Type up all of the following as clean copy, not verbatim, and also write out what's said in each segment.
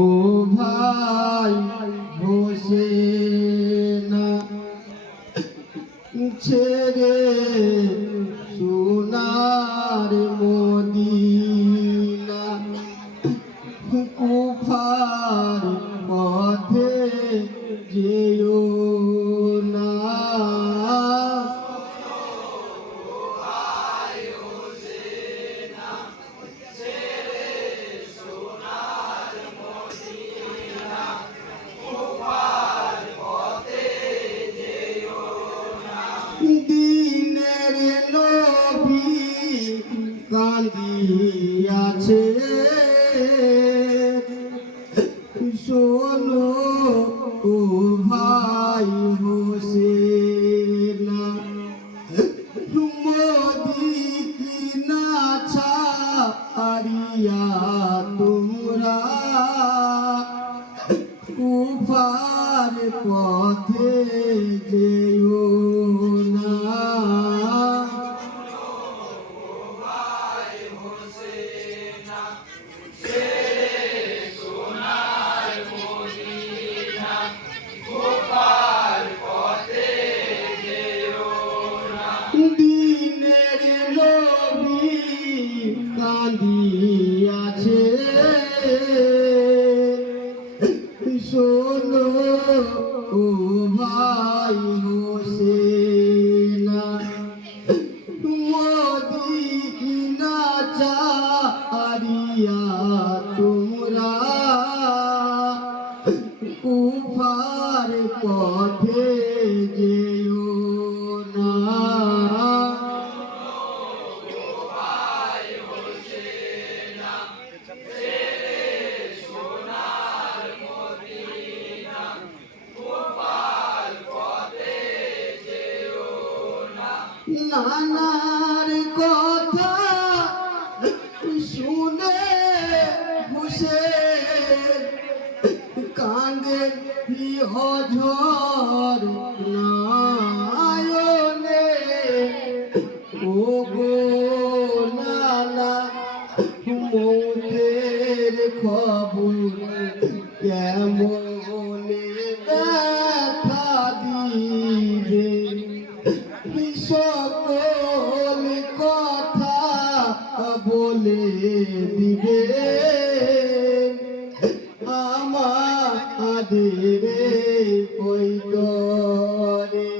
ও ভাই হোসেনা ছেড়ে সোনার মদিনা কুফার পথে যেও না। দিনের নবী কাঁদিয়াছে শোনো ও ভাই হোসেনা মদিনা ছাড়িয়া তোমরা কুফার পথে যেও না। দিনের নবী কাঁদিয়াছে শোনো ও ভাই হোসেনা মদিনা ছাড়িয়া তোমরা কুফার পথে যেও না। নানার কথা শুনে বসে কাঁদে অঝর নয়নে ও গো নানা মৌতের খবর কেমনে দেখা দিবে সকল কথা বলে দিবে আমাদের ওই তরে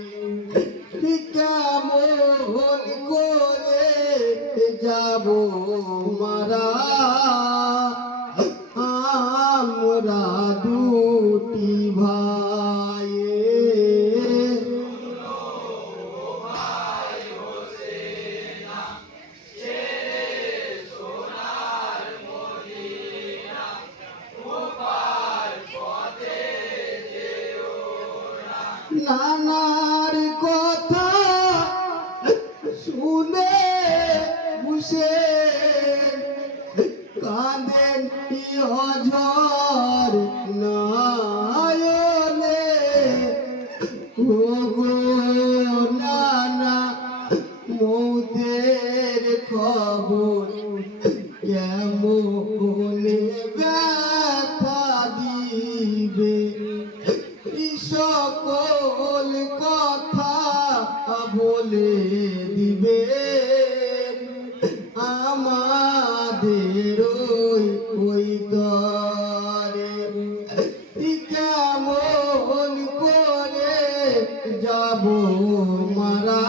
কেমন করে যাব মারা আমরা দুটি ভাই। নানার কথা শুনে বসে কাঁদেন অঝর নয়নে ও গো নানা মৌতের খবর কেমনে ব্যথা দিবে সকল কথা বলে দিবে আমাদের ওই তরে কেমন করে যাব মারা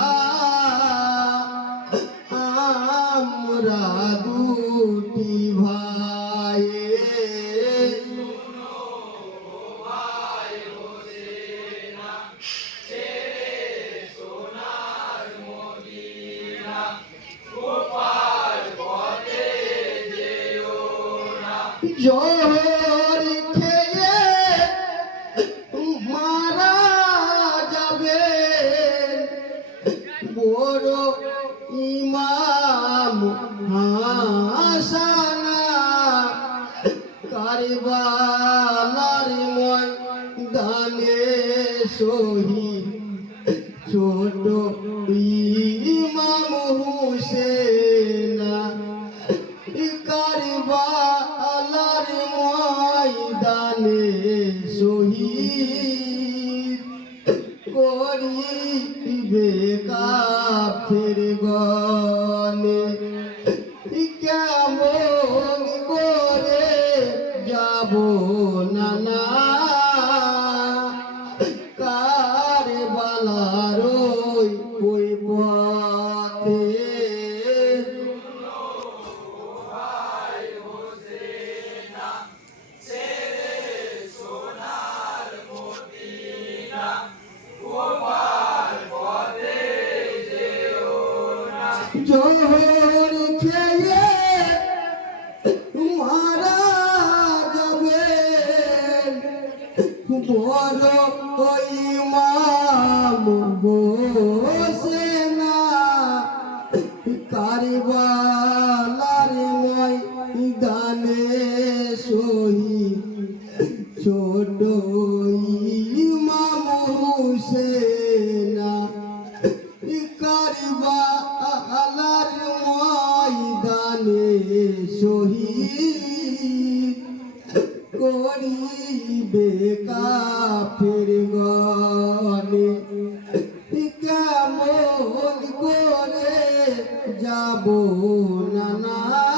আমরা দুটি ভাই। জোহর খেয়ে মারা যাবে বড় ইমাম হাসানা কারবালার ময়দানে শহীদ ছোট ইমাম হুসেনা কারবালার ময়দানে শহীদ করিবে কাফের গনে কেমন করে যাব নানা কারবালার ওই পথে জোহর খেয়ে মারা যাবে বড় ওই ইমাম হোসেনা কারবালার ময়দানে শহীদ ছোট ইমাম হোসেনা কারবালার ময়দানে শহীদ করিবে কাফের গনে কেমন করে যাব নানা